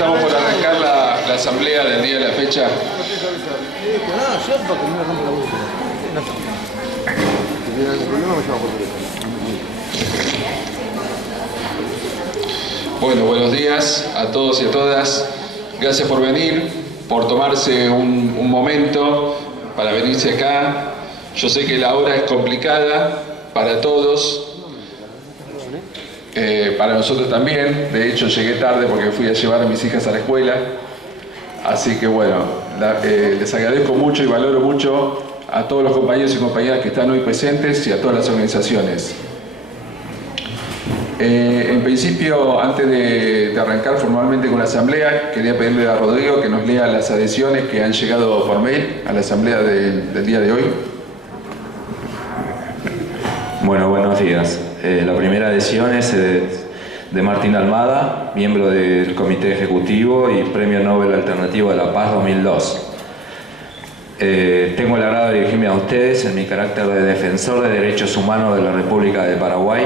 Estamos por arrancar la asamblea del día de la fecha. Bueno, buenos días a todos y a todas. Gracias por venir, por tomarse un momento para venirse acá. Yo sé que la hora es complicada para todos. Para nosotros también. De hecho llegué tarde porque fui a llevar a mis hijas a la escuela, así que bueno, les agradezco mucho y valoro mucho a todos los compañeros y compañeras que están hoy presentes y a todas las organizaciones. En principio, antes de arrancar formalmente con la asamblea, quería pedirle a Rodrigo que nos lea las adhesiones que han llegado por mail a la asamblea del día de hoy. Bueno, buenos días. La primera adhesión es de Martín Almada, miembro del Comité Ejecutivo y Premio Nobel Alternativo de la Paz 2002. Tengo el agrado de dirigirme a ustedes en mi carácter de defensor de derechos humanos de la República de Paraguay,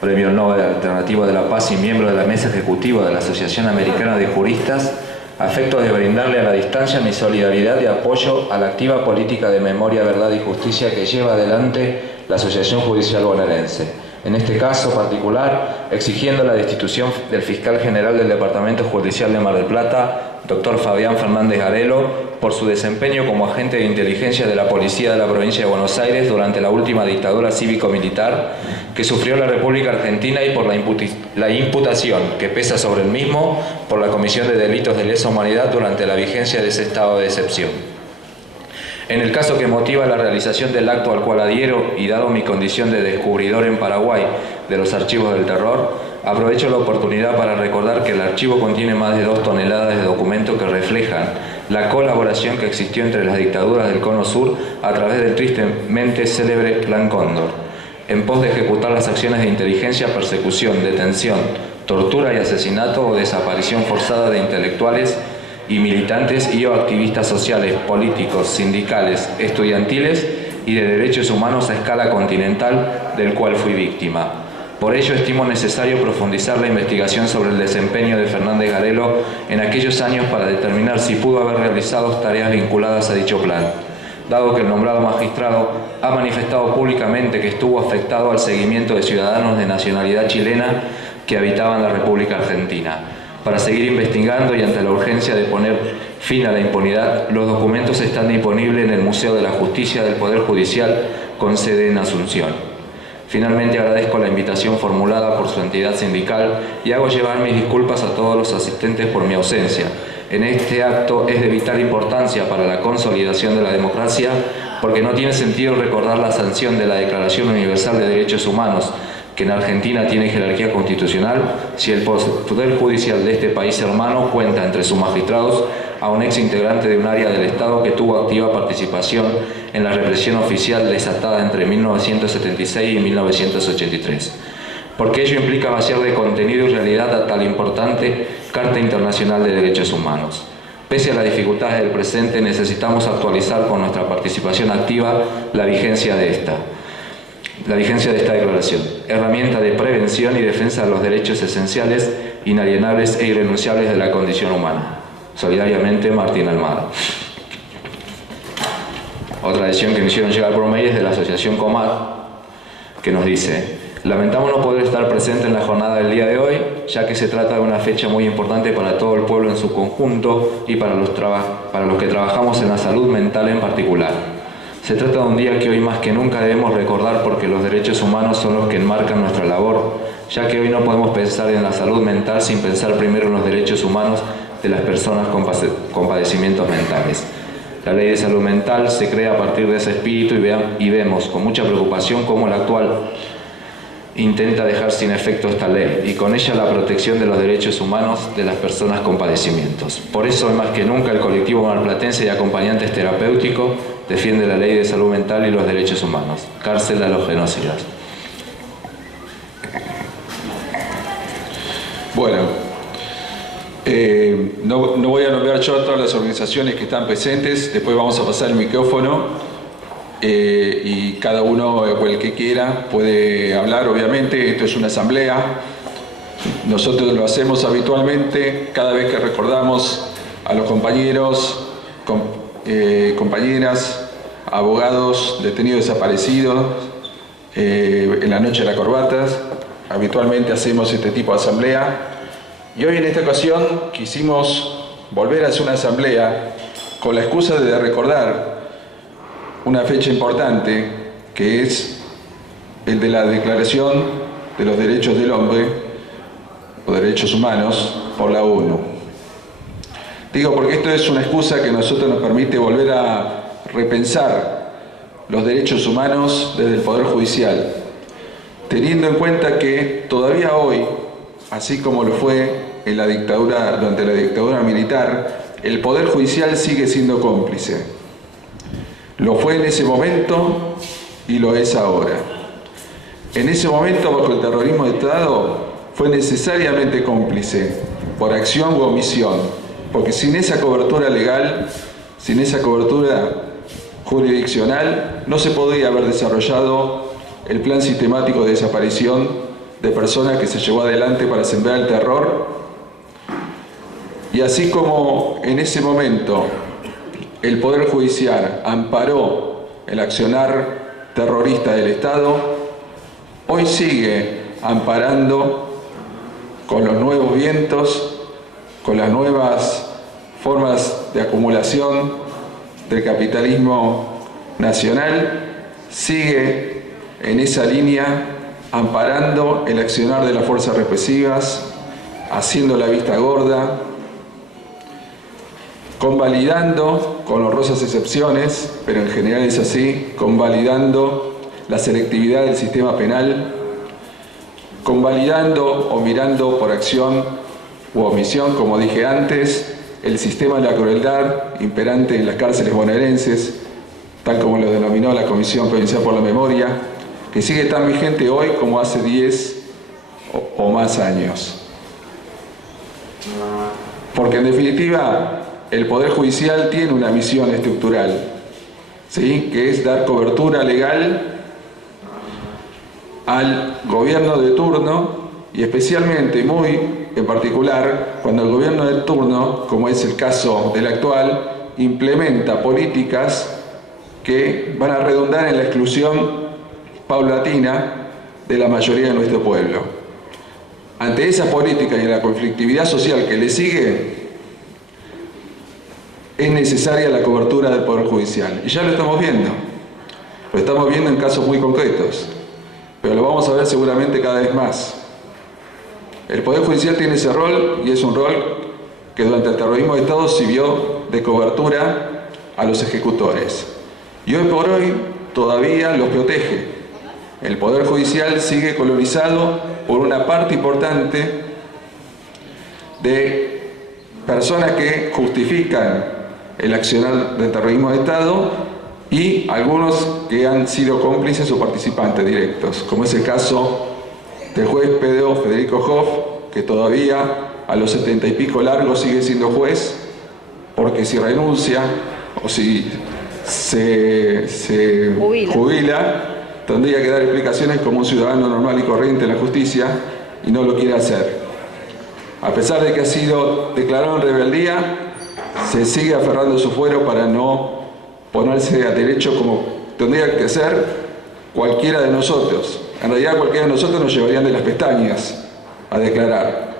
Premio Nobel Alternativo de la Paz y miembro de la Mesa Ejecutiva de la Asociación Americana de Juristas, a efecto de brindarle a la distancia mi solidaridad y apoyo a la activa política de memoria, verdad y justicia que lleva adelante la Asociación Judicial Bonaerense. En este caso particular, exigiendo la destitución del fiscal general del Departamento Judicial de Mar del Plata, doctor Fabián Fernández Garelo, por su desempeño como agente de inteligencia de la Policía de la Provincia de Buenos Aires durante la última dictadura cívico-militar que sufrió la República Argentina y por la imputación que pesa sobre el mismo por la comisión de delitos de lesa humanidad durante la vigencia de ese estado de excepción. En el caso que motiva la realización del acto al cual adhiero y dado mi condición de descubridor en Paraguay de los archivos del terror, aprovecho la oportunidad para recordar que el archivo contiene más de 2 toneladas de documentos que reflejan la colaboración que existió entre las dictaduras del Cono Sur a través del tristemente célebre Plan Cóndor, en pos de ejecutar las acciones de inteligencia, persecución, detención, tortura y asesinato o desaparición forzada de intelectuales y militantes y o activistas sociales, políticos, sindicales, estudiantiles y de derechos humanos a escala continental, del cual fui víctima. Por ello estimo necesario profundizar la investigación sobre el desempeño de Fernández Garelo en aquellos años para determinar si pudo haber realizado tareas vinculadas a dicho plan, dado que el nombrado magistrado ha manifestado públicamente que estuvo afectado al seguimiento de ciudadanos de nacionalidad chilena que habitaban la República Argentina. Para seguir investigando y ante la urgencia de poner fin a la impunidad, los documentos están disponibles en el Museo de la Justicia del Poder Judicial con sede en Asunción. Finalmente agradezco la invitación formulada por su entidad sindical y hago llegar mis disculpas a todos los asistentes por mi ausencia. En este acto es de vital importancia para la consolidación de la democracia porque no tiene sentido recordar la sanción de la Declaración Universal de Derechos Humanos, que en Argentina tiene jerarquía constitucional, si el Poder Judicial de este país hermano cuenta entre sus magistrados a un ex integrante de un área del Estado que tuvo activa participación en la represión oficial desatada entre 1976 y 1983. Porque ello implica vaciar de contenido y realidad a tal importante Carta Internacional de Derechos Humanos. Pese a las dificultades del presente, necesitamos actualizar con nuestra participación activa la vigencia de esta declaración, herramienta de prevención y defensa de los derechos esenciales, inalienables e irrenunciables de la condición humana. Solidariamente, Martín Almada. Otra adhesión que me hicieron llegar por mail es de la Asociación Comad, que nos dice: lamentamos no poder estar presente en la jornada del día de hoy, ya que se trata de una fecha muy importante para todo el pueblo en su conjunto y para los que trabajamos en la salud mental en particular. Se trata de un día que hoy más que nunca debemos recordar porque los derechos humanos son los que enmarcan nuestra labor, ya que hoy no podemos pensar en la salud mental sin pensar primero en los derechos humanos de las personas con padecimientos mentales. La Ley de Salud Mental se crea a partir de ese espíritu y vemos con mucha preocupación cómo la actual intenta dejar sin efecto esta ley y con ella la protección de los derechos humanos de las personas con padecimientos. Por eso, hoy más que nunca, el colectivo marplatense y acompañantes terapéuticos defiende la Ley de Salud Mental y los derechos humanos. Cárcel a los genocidas. Bueno, no voy a nombrar yo a todas las organizaciones que están presentes, después vamos a pasar el micrófono y cada uno o el que quiera puede hablar. Obviamente esto es una asamblea, Nosotros lo hacemos habitualmente cada vez que recordamos a los compañeros, compañeras, abogados, detenidos desaparecidos, en la noche de las corbatas. Habitualmente hacemos este tipo de asamblea. Y hoy en esta ocasión quisimos volver a hacer una asamblea con la excusa de recordar una fecha importante, que es el de la Declaración de los Derechos del Hombre o Derechos Humanos por la ONU. Digo porque esto es una excusa que a nosotros nos permite volver a repensar los derechos humanos desde el Poder Judicial, teniendo en cuenta que todavía hoy, así como lo fue en la dictadura, durante la dictadura militar, el Poder Judicial sigue siendo cómplice. Lo fue en ese momento y lo es ahora. En ese momento, bajo el terrorismo de Estado, fue necesariamente cómplice, por acción u omisión, porque sin esa cobertura legal, sin esa cobertura jurisdiccional, no se podría haber desarrollado el plan sistemático de desaparición de personas que se llevó adelante para sembrar el terror. Y así como en ese momento el Poder Judicial amparó el accionar terrorista del Estado, hoy sigue amparando con los nuevos vientos, con las nuevas formas de acumulación del capitalismo nacional, sigue en esa línea amparando el accionar de las fuerzas represivas, haciendo la vista gorda, convalidando, con honrosas excepciones, pero en general es así, convalidando la selectividad del sistema penal, convalidando o mirando por acción u omisión, como dije antes, el sistema de la crueldad imperante en las cárceles bonaerenses, tal como lo denominó la Comisión Provincial por la Memoria, que sigue tan vigente hoy como hace 10 o más años. Porque en definitiva, el Poder Judicial tiene una misión estructural, ¿sí?, que es dar cobertura legal al gobierno de turno, y especialmente, muy en particular, cuando el gobierno de turno, como es el caso del actual, implementa políticas que van a redundar en la exclusión paulatina de la mayoría de nuestro pueblo. Ante esa política y la conflictividad social que le sigue, es necesaria la cobertura del Poder Judicial. Y ya lo estamos viendo. Lo estamos viendo en casos muy concretos. Pero lo vamos a ver seguramente cada vez más. El Poder Judicial tiene ese rol, y es un rol que durante el terrorismo de Estado sirvió de cobertura a los ejecutores. Y hoy por hoy todavía los protege. El Poder Judicial sigue colonizado por una parte importante de personas que justifican el accionar del terrorismo de Estado y algunos que han sido cómplices o participantes directos, como es el caso del juez Pedro Federico Hoff, que todavía a los 70 y pico largos sigue siendo juez, porque si renuncia o si se jubila, tendría que dar explicaciones como un ciudadano normal y corriente en la justicia, y no lo quiere hacer. A pesar de que ha sido declarado en rebeldía, se sigue aferrando a su fuero para no ponerse a derecho como tendría que ser cualquiera de nosotros. En realidad cualquiera de nosotros nos llevarían de las pestañas a declarar.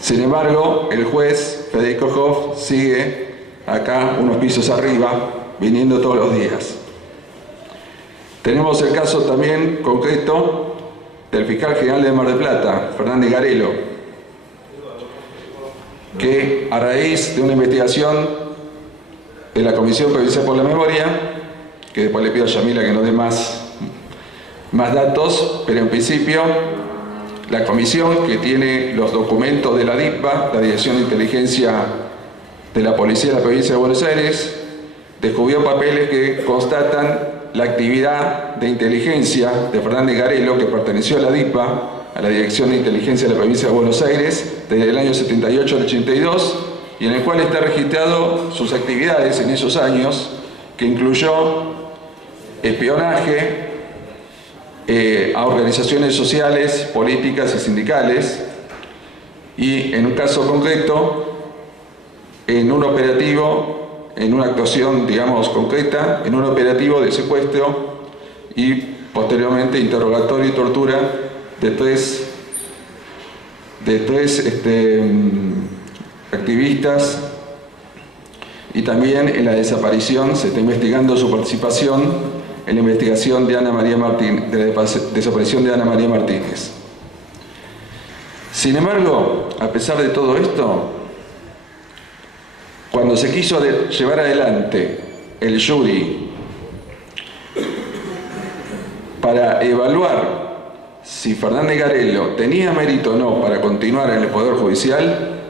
Sin embargo, el juez Federico Hoff sigue acá unos pisos arriba, viniendo todos los días. Tenemos el caso también concreto del fiscal general de Mar del Plata, Fernández Garelo, que a raíz de una investigación de la Comisión Provincial por la Memoria, que después le pido a Yamila que nos dé más datos, pero en principio la comisión, que tiene los documentos de la DIPA, la Dirección de Inteligencia de la Policía de la Provincia de Buenos Aires, descubrió papeles que constatan la actividad de inteligencia de Fernández Garelo, que perteneció a la DIPA, a la Dirección de Inteligencia de la Provincia de Buenos Aires, desde el año 78 al 82, y en el cual está registrado sus actividades en esos años, que incluyó espionaje, a organizaciones sociales, políticas y sindicales, y en un caso concreto, en un operativo, en una actuación, digamos, concreta, en un operativo de secuestro y posteriormente interrogatorio y tortura de tres activistas, y también en la desaparición. Se está investigando su participación en la investigación de Ana María Martínez, de la desaparición de Ana María Martínez. Sin embargo, a pesar de todo esto, cuando se quiso llevar adelante el jury para evaluar si Fernández Garelo tenía mérito o no para continuar en el Poder Judicial,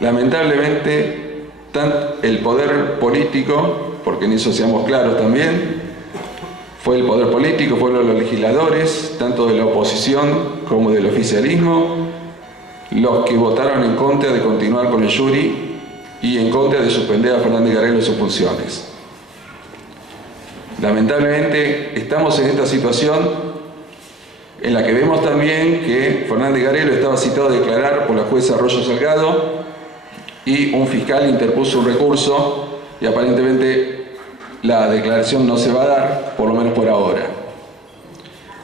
lamentablemente, tanto el poder político, porque en eso seamos claros también, fue el poder político, fueron los legisladores, tanto de la oposición como del oficialismo, los que votaron en contra de continuar con el jury y en contra de suspender a Fernández Garelo de sus funciones. Lamentablemente estamos en esta situación en la que vemos también que Fernández Garelo estaba citado a declarar por la jueza Arroyo Salgado y un fiscal interpuso un recurso y aparentemente la declaración no se va a dar, por lo menos por ahora.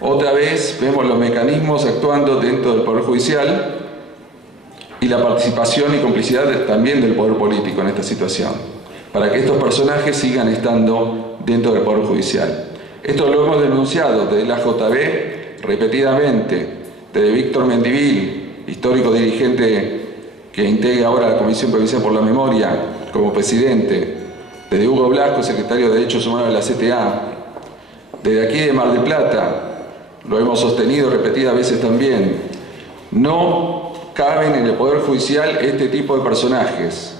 Otra vez vemos los mecanismos actuando dentro del Poder Judicial y la participación y complicidad también del Poder Político en esta situación, para que estos personajes sigan estando dentro del Poder Judicial. Esto lo hemos denunciado desde la JB repetidamente, desde Víctor Mendivil, histórico dirigente que integra ahora la Comisión Provincial por la Memoria como presidente, desde Hugo Blasco, secretario de Derechos Humanos de la CTA, desde aquí de Mar del Plata, lo hemos sostenido repetidas veces también. No caben en el Poder Judicial este tipo de personajes.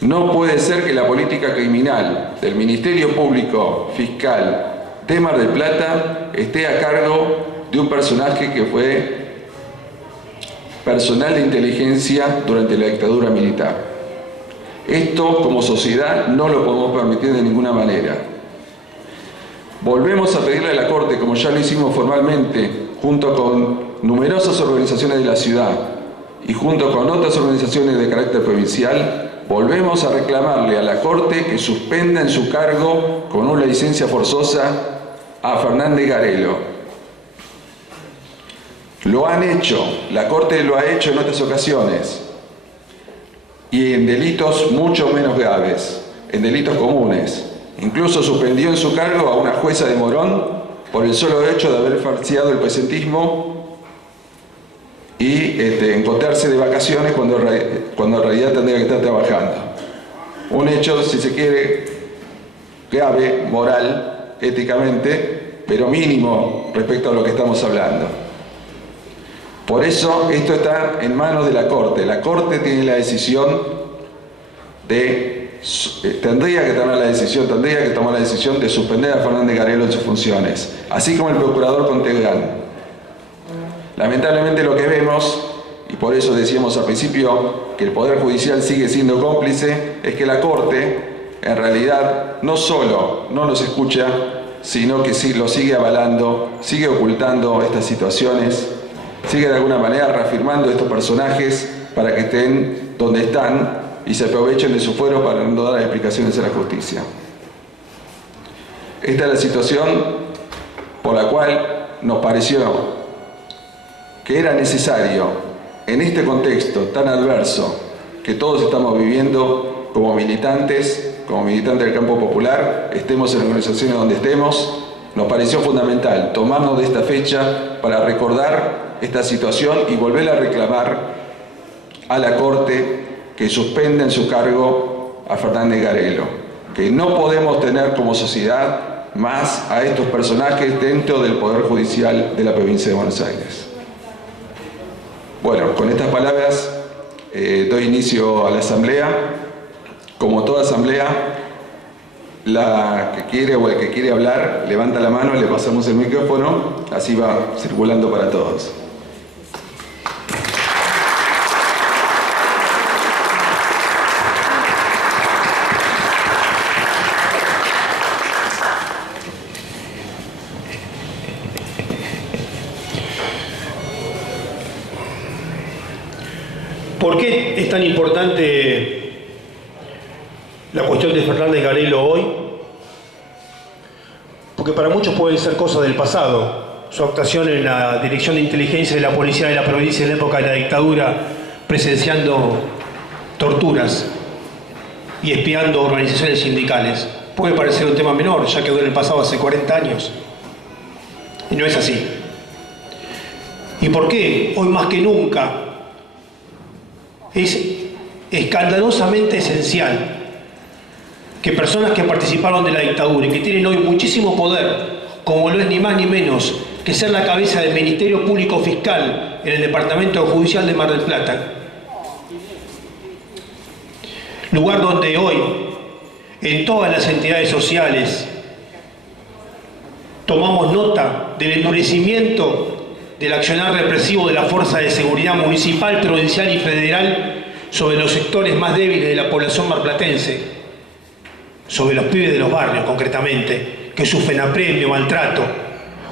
No puede ser que la política criminal del Ministerio Público Fiscal de Mar del Plata esté a cargo de un personaje que fue personal de inteligencia durante la dictadura militar. Esto, como sociedad, no lo podemos permitir de ninguna manera. Volvemos a pedirle a la Corte, como ya lo hicimos formalmente, junto con numerosas organizaciones de la ciudad y junto con otras organizaciones de carácter provincial, volvemos a reclamarle a la Corte que suspenda en su cargo con una licencia forzosa a Fernández Garelo. Lo han hecho, la Corte lo ha hecho en otras ocasiones, y en delitos mucho menos graves, en delitos comunes. Incluso suspendió en su cargo a una jueza de Morón por el solo hecho de haber falseado el presentismo y encontrarse de vacaciones cuando en realidad tendría que estar trabajando. Un hecho, si se quiere, grave, moral, éticamente, pero mínimo respecto a lo que estamos hablando. Por eso esto está en manos de la Corte. La Corte tiene la decisión tendría que tomar la decisión de suspender a Fernández Garelo en sus funciones, así como el procurador Contegrán. Lamentablemente lo que vemos, y por eso decíamos al principio que el Poder Judicial sigue siendo cómplice, es que la Corte en realidad no solo no nos escucha, sino que sí lo sigue avalando, sigue ocultando estas situaciones, sigue de alguna manera reafirmando estos personajes para que estén donde están y se aprovechen de su fuero para no dar explicaciones a la justicia. Esta es la situación por la cual nos pareció que era necesario, en este contexto tan adverso que todos estamos viviendo como militantes del campo popular, estemos en las organizaciones donde estemos, nos pareció fundamental tomarnos de esta fecha para recordar esta situación y volver a reclamar a la Corte que suspenda en su cargo a Fernández Garelo, que no podemos tener como sociedad más a estos personajes dentro del Poder Judicial de la provincia de Buenos Aires. Bueno, con estas palabras doy inicio a la asamblea. Como toda asamblea, la que quiere o el que quiere hablar, levanta la mano, le pasamos el micrófono, así va circulando para todos. ¿Por qué es tan importante la cuestión de Fernández Garelo hoy? Porque para muchos pueden ser cosas del pasado. Su actuación en la Dirección de Inteligencia de la Policía de la Provincia en la época de la dictadura, presenciando torturas y espiando organizaciones sindicales. Puede parecer un tema menor, ya quedó en el pasado hace 40 años. Y no es así. ¿Y por qué? Hoy más que nunca es escandalosamente esencial que personas que participaron de la dictadura y que tienen hoy muchísimo poder, como lo es ni más ni menos que ser la cabeza del Ministerio Público Fiscal en el Departamento Judicial de Mar del Plata, lugar donde hoy en todas las entidades sociales tomamos nota del endurecimiento del accionar represivo de la Fuerza de Seguridad Municipal, Provincial y Federal sobre los sectores más débiles de la población marplatense, sobre los pibes de los barrios concretamente, que sufren apremio, maltrato.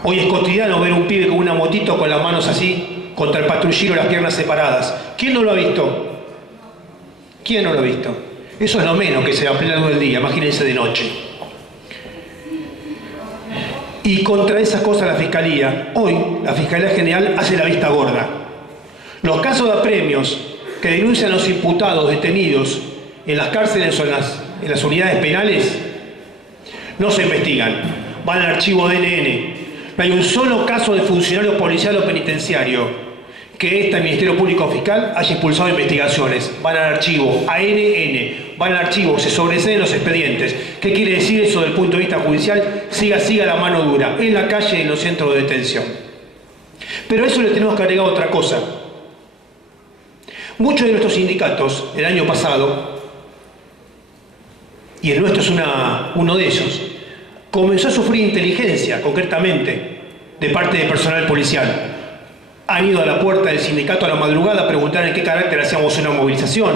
Hoy es cotidiano ver un pibe con una motito con las manos así, contra el patrullero, las piernas separadas. ¿Quién no lo ha visto? ¿Quién no lo ha visto? Eso es lo menos que se va a plena luz del día, imagínense de noche. Y contra esas cosas la Fiscalía, hoy la Fiscalía General hace la vista gorda. Los casos de apremios que denuncian los imputados detenidos en las cárceles o en las unidades penales no se investigan, van al archivo DNN. No hay un solo caso de funcionario policial o penitenciario que el Ministerio Público Fiscal haya impulsado investigaciones. Van al archivo, ANN, van al archivo, se sobreseen los expedientes. ¿Qué quiere decir eso desde el punto de vista judicial? Siga la mano dura, en la calle y en los centros de detención. Pero a eso le tenemos que agregar otra cosa. Muchos de nuestros sindicatos, el año pasado, y el nuestro es uno de ellos, comenzó a sufrir inteligencia, concretamente, de parte de personal policial. Han ido a la puerta del sindicato a la madrugada a preguntar en qué carácter hacíamos una movilización.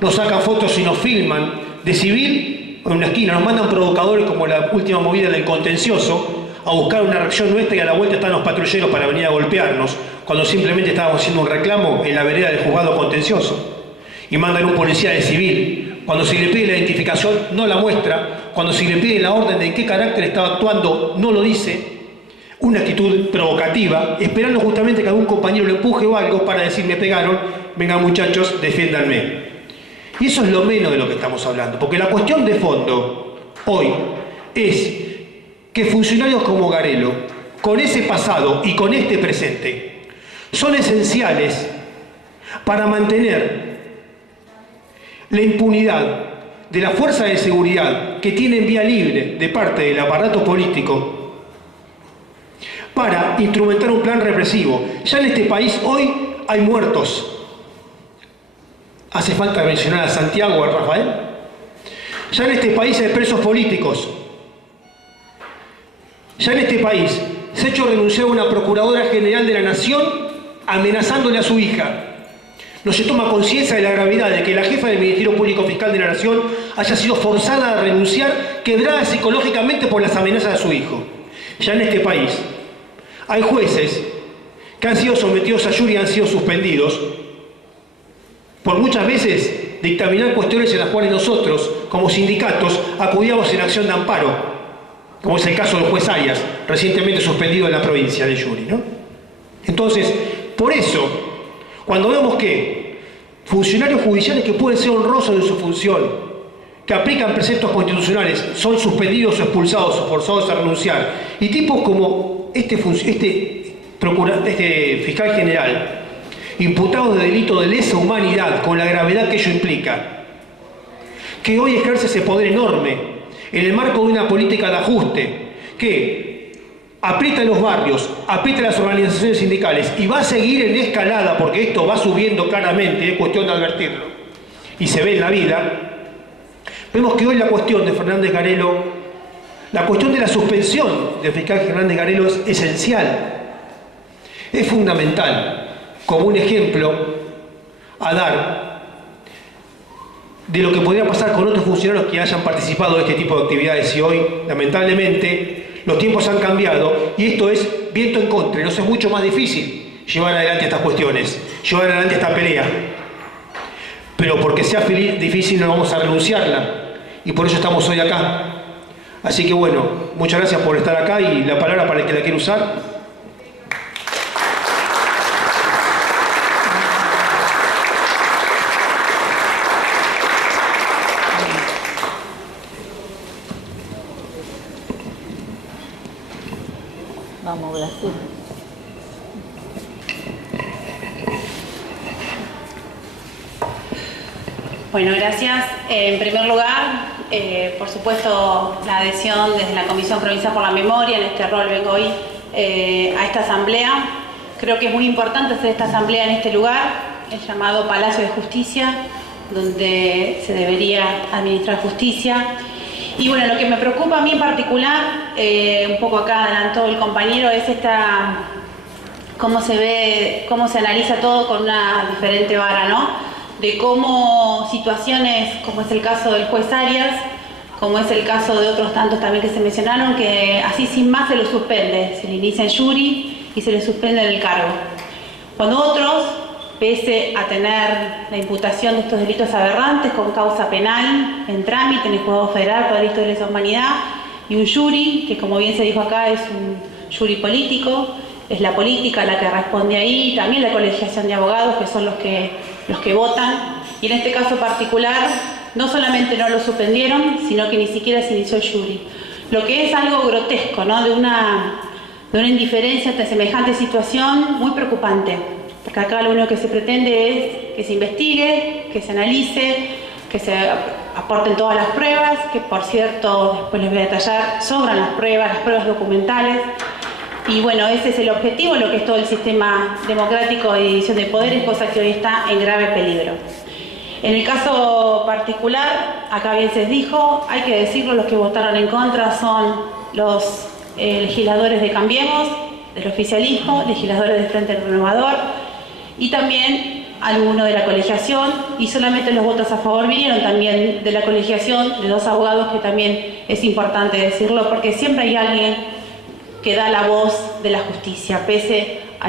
Nos sacan fotos y nos filman de civil en una esquina. Nos mandan provocadores como la última movida del contencioso a buscar una reacción nuestra y a la vuelta están los patrulleros para venir a golpearnos cuando simplemente estábamos haciendo un reclamo en la vereda del juzgado contencioso. Y mandan un policía de civil. Cuando se le pide la identificación no la muestra. Cuando se le pide la orden de en qué carácter estaba actuando no lo dice. Una actitud provocativa, esperando justamente que algún compañero le empuje o algo para decir me pegaron, vengan muchachos, defiéndanme. Y eso es lo menos de lo que estamos hablando, porque la cuestión de fondo hoy es que funcionarios como Garelo, con ese pasado y con este presente, son esenciales para mantener la impunidad de la fuerza de seguridad que tienen vía libre de parte del aparato político para instrumentar un plan represivo. Ya en este país hoy hay muertos. ¿Hace falta mencionar a Santiago o a Rafael? Ya en este país hay presos políticos. Ya en este país se ha hecho renunciar a una Procuradora General de la Nación amenazándole a su hija. No se toma conciencia de la gravedad de que la jefa del Ministerio Público Fiscal de la Nación haya sido forzada a renunciar, quebrada psicológicamente por las amenazas de su hijo. Ya en este país hay jueces que han sido sometidos a jury y han sido suspendidos por muchas veces dictaminar cuestiones en las cuales nosotros, como sindicatos, acudíamos en acción de amparo, como es el caso del juez Arias, recientemente suspendido en la provincia de jury, ¿no? Entonces, por eso, cuando vemos que funcionarios judiciales que pueden ser honrosos de su función, que aplican preceptos constitucionales, son suspendidos o expulsados o forzados a renunciar, y tipos como este fiscal general, imputados de delito de lesa humanidad, con la gravedad que ello implica, que hoy ejerce ese poder enorme en el marco de una política de ajuste que aprieta los barrios, aprieta las organizaciones sindicales y va a seguir en escalada porque esto va subiendo claramente, es cuestión de advertirlo, y se ve en la vida. Vemos que hoy la cuestión de Fernández Garelo, la cuestión de la suspensión del fiscal Fernández Garelo es esencial, es fundamental, como un ejemplo a dar de lo que podría pasar con otros funcionarios que hayan participado de este tipo de actividades. Y hoy, lamentablemente, los tiempos han cambiado y esto es viento en contra. Nos es mucho más difícil llevar adelante estas cuestiones, llevar adelante esta pelea. pero porque sea difícil no vamos a renunciarla, y por eso estamos hoy acá. Así que bueno, muchas gracias por estar acá, y la palabra para el que la quiera usar. Vamos, Brasil. Bueno, gracias. En primer lugar, por supuesto, la adhesión desde la Comisión Provincial por la Memoria, en este rol vengo hoy a esta asamblea. Creo que es muy importante hacer esta asamblea en este lugar, el llamado Palacio de Justicia, donde se debería administrar justicia. Y bueno, lo que me preocupa a mí en particular, un poco acá adelantó el compañero, es cómo se ve, cómo se analiza todo con una diferente vara, ¿no? De cómo situaciones, como es el caso del juez Arias, como es el caso de otros tantos también que se mencionaron, que así sin más se lo suspende, se le inicia en jury y se le suspende en el cargo. Cuando otros, pese a tener la imputación de estos delitos aberrantes con causa penal en trámite en el Juzgado Federal por delitos de lesa humanidad, y un jury, que como bien se dijo acá es un jury político, es la política la que responde ahí, también la colegiación de abogados, que son los que votan, y en este caso particular no solamente no lo suspendieron, sino que ni siquiera se inició el jury. Lo que es algo grotesco, ¿no? de una indiferencia ante semejante situación muy preocupante, porque acá lo único que se pretende es que se investigue, que se analice, que se aporten todas las pruebas, que por cierto, después les voy a detallar, sobran las pruebas documentales. Y bueno, ese es el objetivo, lo que es todo el sistema democrático de división de poderes, cosa que hoy está en grave peligro. En el caso particular, acá bien se dijo, hay que decirlo, los que votaron en contra son los legisladores de Cambiemos, del oficialismo, legisladores del Frente Renovador y también algunos de la colegiación, y solamente los votos a favor vinieron también de la colegiación de dos abogados, que también es importante decirlo, porque siempre hay alguien que da la voz de la justicia, pese a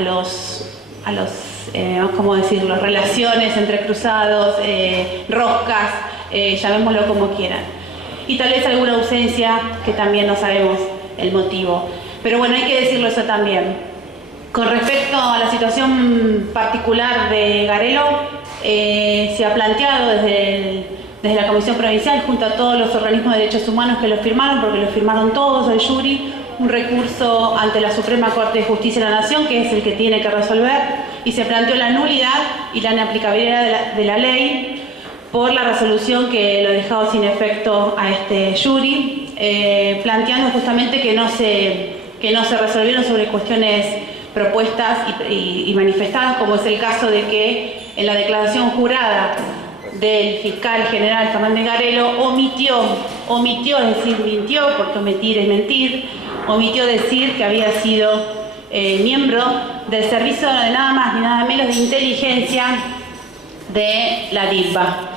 ¿cómo decirlo?, relaciones entre cruzados, roscas, llamémoslo como quieran. Y tal vez alguna ausencia que también no sabemos el motivo. Pero bueno, hay que decirlo eso también. Con respecto a la situación particular de Garelo, se ha planteado desde la Comisión Provincial, junto a todos los organismos de derechos humanos que lo firmaron, porque lo firmaron todos, el jury, un recurso ante la Suprema Corte de Justicia de la Nación, que es el que tiene que resolver, y se planteó la nulidad y la inaplicabilidad de la ley por la resolución que lo dejaba sin efecto a este jury, planteando justamente que no se resolvieron sobre cuestiones propuestas y manifestadas, como es el caso de que en la declaración jurada del fiscal general Fernández Garelo omitió, es decir, mintió, porque omitir es mentir, omitió decir que había sido miembro del servicio de nada más ni nada menos de inteligencia de la DIPA.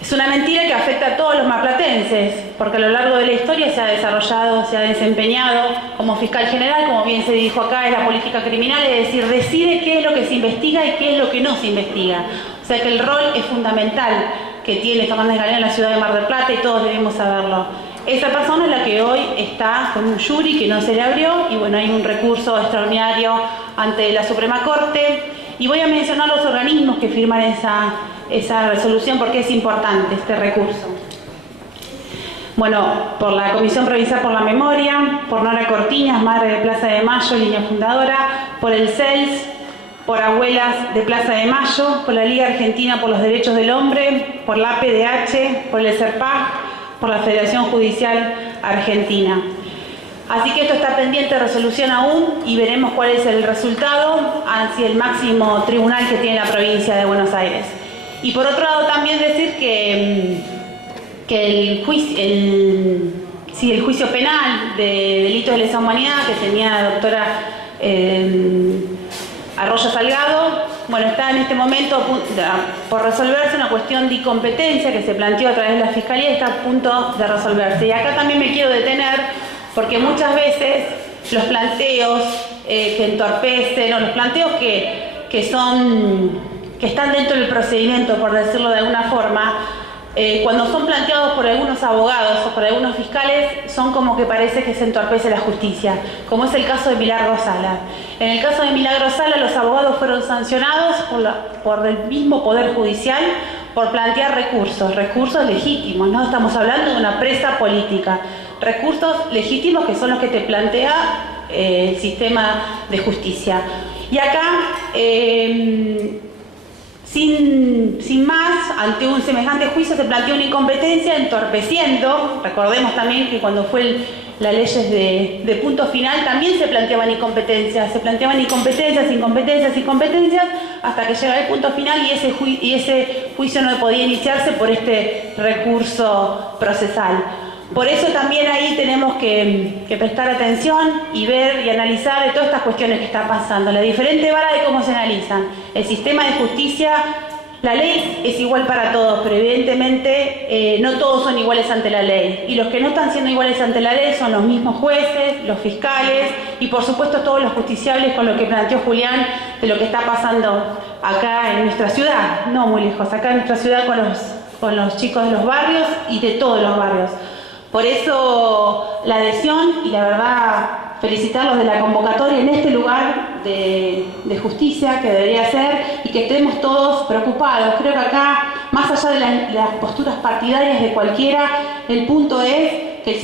Es una mentira que afecta a todos los marplatenses, porque a lo largo de la historia se ha desarrollado, se ha desempeñado como fiscal general, como bien se dijo acá, en la política criminal, es decir, decide qué es lo que se investiga y qué es lo que no se investiga. O sea que el rol es fundamental que tiene Fernández Garelo en la ciudad de Mar del Plata y todos debemos saberlo. Esa persona es la que hoy está con un jury que no se le abrió, y bueno, hay un recurso extraordinario ante la Suprema Corte, y voy a mencionar los organismos que firman esa resolución porque es importante este recurso. Bueno, por la Comisión Provincial por la Memoria, por Nora Cortiñas, madre de Plaza de Mayo, línea fundadora, por el CELS, por Abuelas de Plaza de Mayo, por la Liga Argentina por los Derechos del Hombre, por la APDH, por el CERPAG, por la Federación Judicial Argentina. Así que esto está pendiente de resolución aún y veremos cuál es el resultado hacia el máximo tribunal que tiene la provincia de Buenos Aires. Y por otro lado también decir que el juicio penal de delitos de lesa humanidad que tenía la doctora Arroyo Salgado, bueno, está en este momento por resolverse, una cuestión de incompetencia que se planteó a través de la Fiscalía y está a punto de resolverse. Y acá también me quiero detener porque muchas veces los planteos que entorpecen o los planteos que están dentro del procedimiento, por decirlo de alguna forma, cuando son planteados por algunos abogados o por algunos fiscales, son como que parece que se entorpece la justicia, como es el caso de Milagro Sala. En el caso de Milagro Sala, los abogados fueron sancionados por el mismo Poder Judicial por plantear recursos legítimos, no estamos hablando de una presa política, recursos legítimos que son los que te plantea el sistema de justicia. Y acá, sin más, ante un semejante juicio se planteó una incompetencia entorpeciendo, recordemos también que cuando fue las leyes de punto final también se planteaban incompetencias, hasta que llega el punto final y ese juicio no podía iniciarse por este recurso procesal. Por eso también ahí tenemos que prestar atención y ver y analizar de todas estas cuestiones que están pasando, la diferente vara de cómo se analizan. El sistema de justicia, la ley es igual para todos, pero evidentemente no todos son iguales ante la ley. Y los que no están siendo iguales ante la ley son los mismos jueces, los fiscales y por supuesto todos los justiciables, con lo que planteó Julián de lo que está pasando acá en nuestra ciudad, no muy lejos, acá en nuestra ciudad con los chicos de los barrios y de todos los barrios. Por eso la adhesión y la verdad felicitarlos de la convocatoria en este lugar de justicia que debería ser y que estemos todos preocupados. Creo que acá, más allá de las posturas partidarias de cualquiera, el punto es que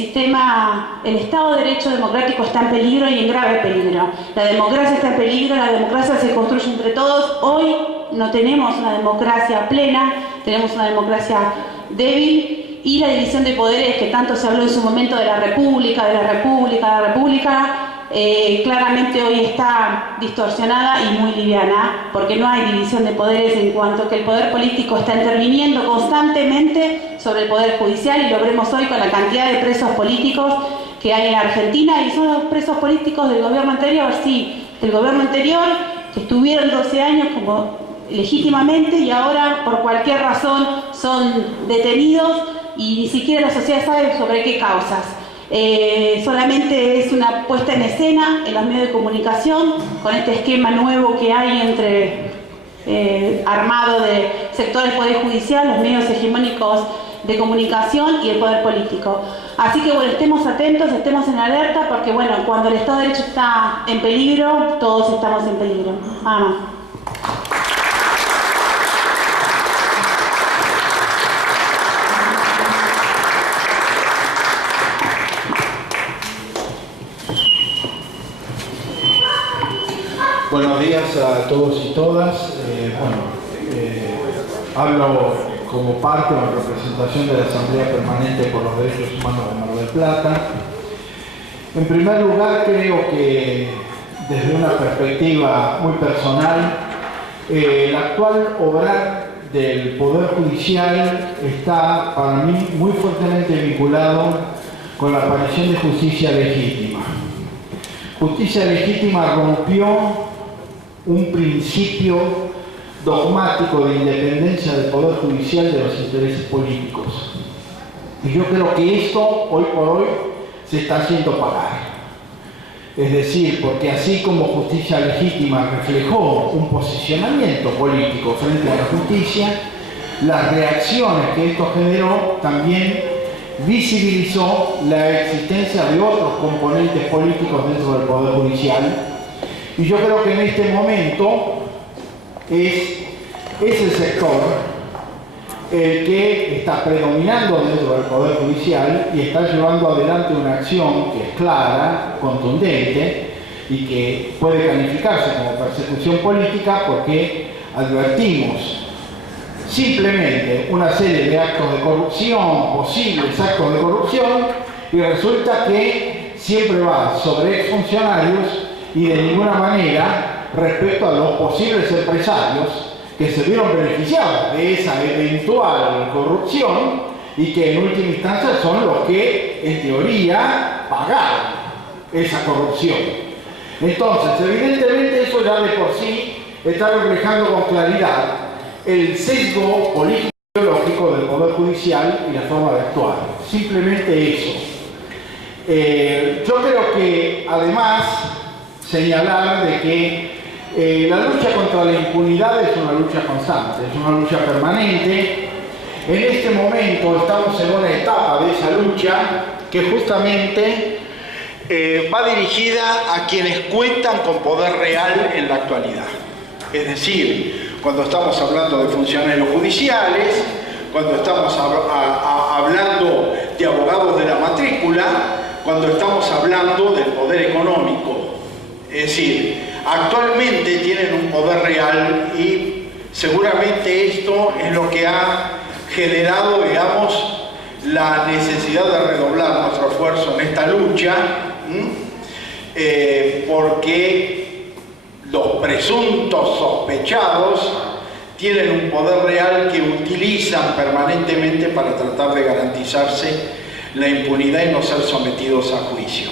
el Estado de Derecho democrático está en peligro y en grave peligro. La democracia está en peligro, la democracia se construye entre todos. Hoy no tenemos una democracia plena, tenemos una democracia débil. Y la división de poderes que tanto se habló en su momento de la república, claramente hoy está distorsionada y muy liviana, porque no hay división de poderes en cuanto que el poder político está interviniendo constantemente sobre el poder judicial, y lo vemos hoy con la cantidad de presos políticos que hay en la Argentina, y son los presos políticos del gobierno anterior, sí, del gobierno anterior, que estuvieron 12 años como legítimamente y ahora por cualquier razón son detenidos y ni siquiera la sociedad sabe sobre qué causas. Solamente es una puesta en escena en los medios de comunicación con este esquema nuevo que hay entre armado de sector del Poder Judicial, los medios hegemónicos de comunicación y el poder político. Así que bueno, estemos atentos, estemos en alerta, porque bueno, cuando el Estado de Derecho está en peligro, todos estamos en peligro. Nada más. Buenos días a todos y todas. Hablo como parte o en representación de la Asamblea Permanente por los Derechos Humanos de Mar del Plata. En primer lugar, creo que desde una perspectiva muy personal, el actual obrar del Poder Judicial está para mí muy fuertemente vinculado con la aparición de justicia legítima. Justicia legítima rompió un principio dogmático de independencia del Poder Judicial de los intereses políticos. Y yo creo que esto, hoy por hoy, se está haciendo pagar. Es decir, porque así como justicia legítima reflejó un posicionamiento político frente a la justicia, las reacciones que esto generó también visibilizó la existencia de otros componentes políticos dentro del Poder Judicial. Y yo creo que en este momento es ese sector el que está predominando dentro del Poder Judicial y está llevando adelante una acción que es clara, contundente y que puede calificarse como persecución política, porque advertimos simplemente una serie de actos de corrupción, posibles actos de corrupción, y resulta que siempre va sobre exfuncionarios y de ninguna manera respecto a los posibles empresarios que se vieron beneficiados de esa eventual corrupción y que en última instancia son los que en teoría pagaron esa corrupción. Entonces, evidentemente eso ya de por sí está reflejando con claridad el sesgo político y ideológico del Poder Judicial y la forma de actuar. Simplemente eso. Yo creo que además señalar de que La lucha contra la impunidad es una lucha constante, es una lucha permanente. En este momento estamos en una etapa de esa lucha que justamente va dirigida a quienes cuentan con poder real en la actualidad. Es decir, cuando estamos hablando de funcionarios judiciales, cuando estamos hablando de abogados de la matrícula, cuando estamos hablando del poder económico. Es decir, actualmente tienen un poder real y seguramente esto es lo que ha generado, digamos, la necesidad de redoblar nuestro esfuerzo en esta lucha, porque los presuntos sospechados tienen un poder real que utilizan permanentemente para tratar de garantizarse la impunidad y no ser sometidos a juicio.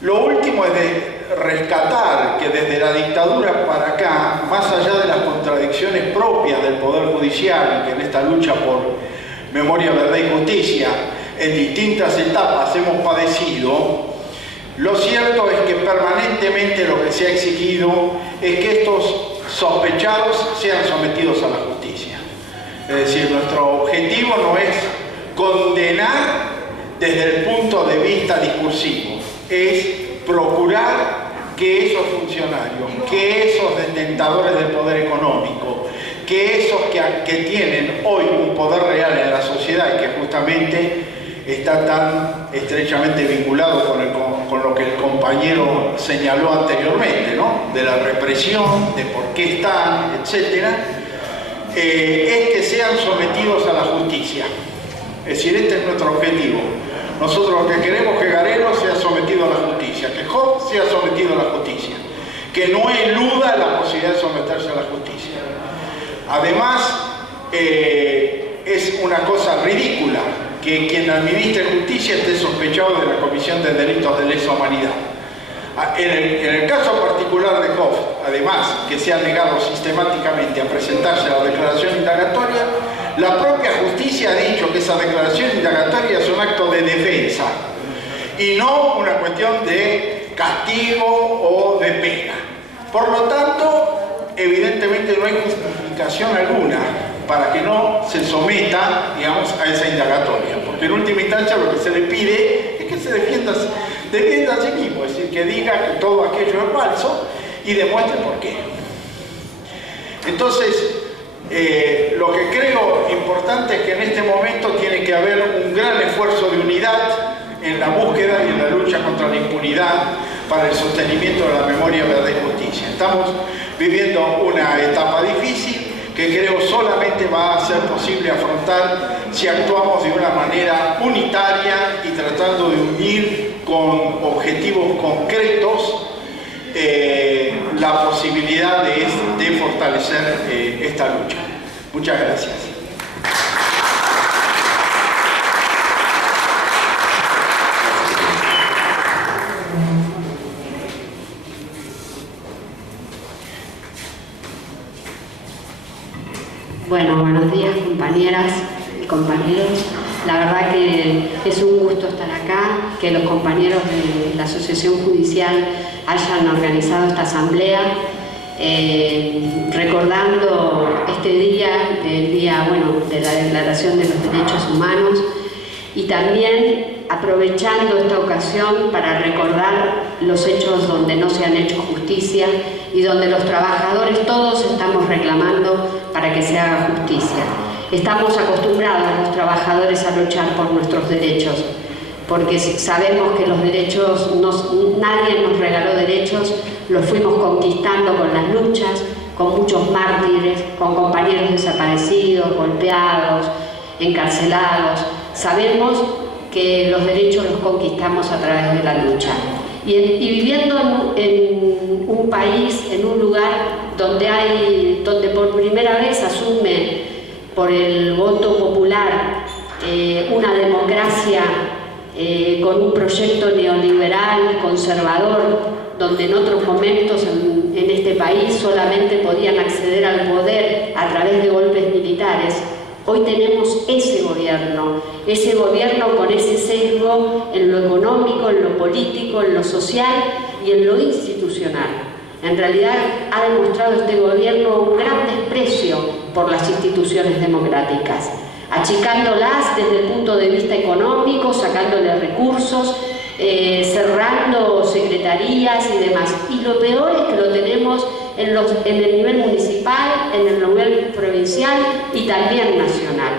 Lo último es de rescatar que desde la dictadura para acá, más allá de las contradicciones propias del Poder Judicial, que en esta lucha por memoria, verdad y justicia en distintas etapas hemos padecido, lo cierto es que permanentemente lo que se ha exigido es que estos sospechados sean sometidos a la justicia. Es decir, nuestro objetivo no es condenar desde el punto de vista discursivo, es procurar que esos funcionarios, que esos detentadores del poder económico, que esos que tienen hoy un poder real en la sociedad y que justamente está tan estrechamente vinculado con lo que el compañero señaló anteriormente, ¿no? De la represión, de por qué están, etc., es que sean sometidos a la justicia. Es decir, este es nuestro objetivo. Nosotros lo que queremos es que Garelo sea sometido a la justicia, que Job sea sometido a la justicia, que no eluda la posibilidad de someterse a la justicia. Además, es una cosa ridícula que quien administre justicia esté sospechado de la comisión de delitos de lesa humanidad. En el caso particular de Job, además que se ha negado sistemáticamente a presentarse a la declaración indagatoria, la propia justicia ha dicho que esa declaración indagatoria es un acto de defensa y no una cuestión de castigo o de pena. Por lo tanto, evidentemente no hay justificación alguna para que no se someta, digamos, a esa indagatoria, porque en última instancia lo que se le pide es que se defienda a sí mismo, es decir, que diga que todo aquello es falso y demuestre por qué. Entonces, lo que creo importante es que en este momento tiene que haber un gran esfuerzo de unidad en la búsqueda y en la lucha contra la impunidad para el sostenimiento de la memoria, verdad y justicia. Estamos viviendo una etapa difícil que creo solamente va a ser posible afrontar si actuamos de una manera unitaria y tratando de unir con objetivos concretos la posibilidad de fortalecer esta lucha. Muchas gracias. Bueno, buenos días compañeras y compañeros. La verdad que es un gusto estar acá, que los compañeros de la Asociación Judicial hayan organizado esta asamblea, recordando este día, el día de la Declaración de los Derechos Humanos, y también aprovechando esta ocasión para recordar los hechos donde no se han hecho justicia y donde los trabajadores todos estamos reclamando para que se haga justicia. Estamos acostumbrados los trabajadores a luchar por nuestros derechos, porque sabemos que los derechos, nadie nos regaló derechos, los fuimos conquistando con las luchas, con muchos mártires, con compañeros desaparecidos, golpeados, encarcelados. Sabemos que los derechos los conquistamos a través de la lucha. Y viviendo en un país, en un lugar donde por primera vez asume por el voto popular una democracia con un proyecto neoliberal, conservador, donde en otros momentos en este país solamente podían acceder al poder a través de golpes militares. Hoy tenemos ese gobierno con ese sesgo en lo económico, en lo político, en lo social y en lo institucional. En realidad ha demostrado este gobierno un gran desprecio por las instituciones democráticas, achicándolas desde el punto de vista económico, sacándole recursos, cerrando secretarías y demás. Y lo peor es que lo tenemos en el nivel municipal, en el nivel provincial y también nacional.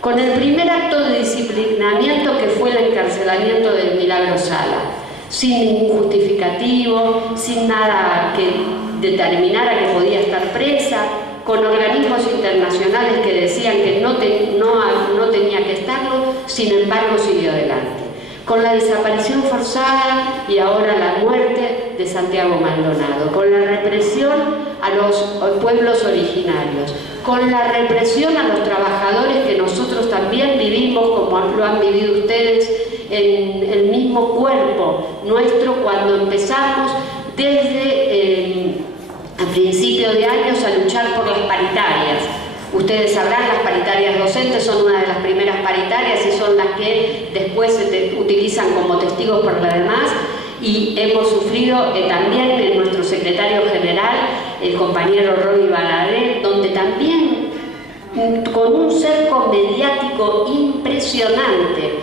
Con el primer acto de disciplinamiento, que fue el encarcelamiento de Milagro Sala, sin ningún justificativo, sin nada que determinara que podía estar presa, con organismos internacionales que decían que no tenía que estarlo, sin embargo siguió adelante. Con la desaparición forzada y ahora la muerte de Santiago Maldonado, con la represión a los pueblos originarios, con la represión a los trabajadores que nosotros también vivimos, como lo han vivido ustedes, en el mismo cuerpo nuestro cuando empezamos desde a principios de años a luchar por las paritarias. Ustedes sabrán, las paritarias docentes son una de las primeras paritarias y son las que después se utilizan como testigos por lo demás, y hemos sufrido también en nuestro secretario general, el compañero Roy Baladé, donde también con un cerco mediático impresionante,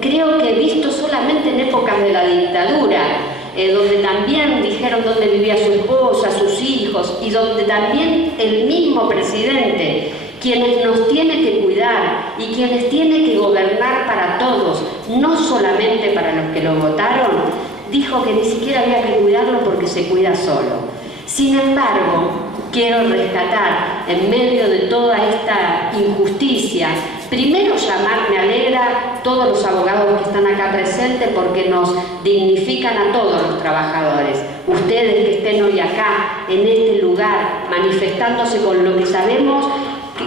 creo que visto solamente en épocas de la dictadura, donde también dijeron dónde vivía su esposa, sus hijos, y donde también el mismo presidente, quienes nos tiene que cuidar y quienes tiene que gobernar para todos, no solamente para los que lo votaron, dijo que ni siquiera había que cuidarlo porque se cuida solo. Sin embargo, quiero rescatar, en medio de toda esta injusticia, primero me alegra todos los abogados que están acá presentes porque nos dignifican a todos los trabajadores. Ustedes que estén hoy acá, en este lugar, manifestándose con lo que sabemos,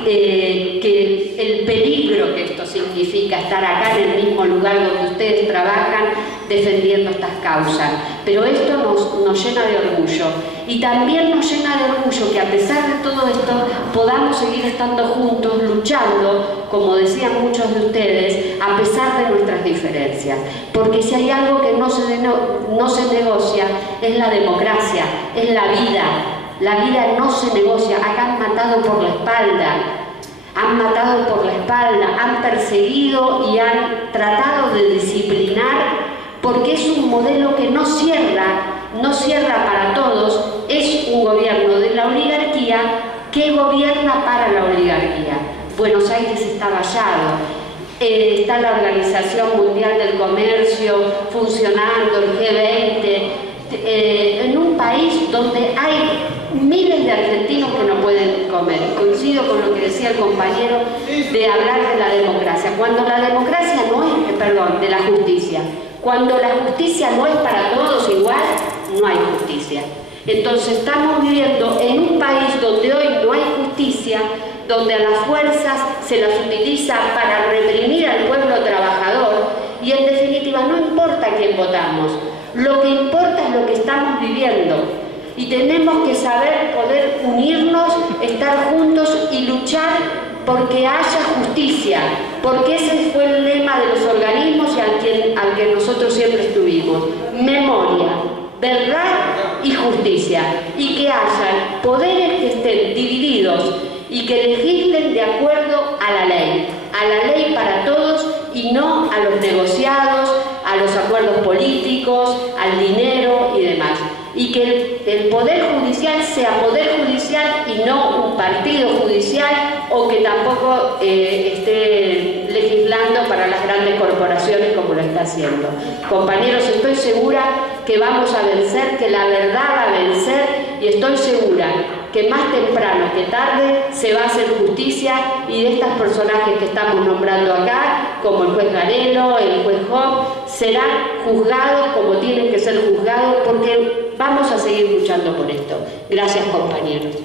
que el peligro que esto significa, estar acá en el mismo lugar donde ustedes trabajan defendiendo estas causas. Pero esto nos llena de orgullo, y también nos llena de orgullo que a pesar de todo esto podamos seguir estando juntos, luchando, como decían muchos de ustedes, a pesar de nuestras diferencias. Porque si hay algo que no se negocia, es la democracia, es la vida. La vida no se negocia. Acá han matado por la espalda, han perseguido y han tratado de disciplinar, porque es un modelo que no cierra para todos, es un gobierno de la oligarquía que gobierna para la oligarquía. Buenos Aires está vallado, está la Organización Mundial del Comercio funcionando, el G20, en un país donde hay miles de argentinos que no pueden comer. Coincido con lo que decía el compañero de hablar de la democracia. Cuando la democracia no es, de la justicia. Cuando la justicia no es para todos igual, no hay justicia. Entonces estamos viviendo en un país donde hoy no hay justicia, donde a las fuerzas se las utiliza para reprimir al pueblo trabajador, y en definitiva no importa quién votamos, lo que importa es lo que estamos viviendo. Y tenemos que saber poder unirnos, estar juntos y luchar porque haya justicia, porque ese fue el lema de los organismos y al que nosotros siempre estuvimos: memoria, verdad y justicia, y que haya poderes que estén divididos y que legislen de acuerdo a la ley para todos y no a los negociados, a los acuerdos políticos, al dinero y demás. Y que el Poder Judicial sea Poder Judicial y no un partido judicial, o que tampoco esté legislando para las grandes corporaciones como lo está haciendo. Compañeros, estoy segura que vamos a vencer, que la verdad va a vencer, y estoy segura que más temprano que tarde se va a hacer justicia, y de estos personajes que estamos nombrando acá, como el juez Garelo, el juez Hom, serán juzgados como tienen que ser juzgados, porque vamos a seguir luchando por esto. Gracias, compañeros.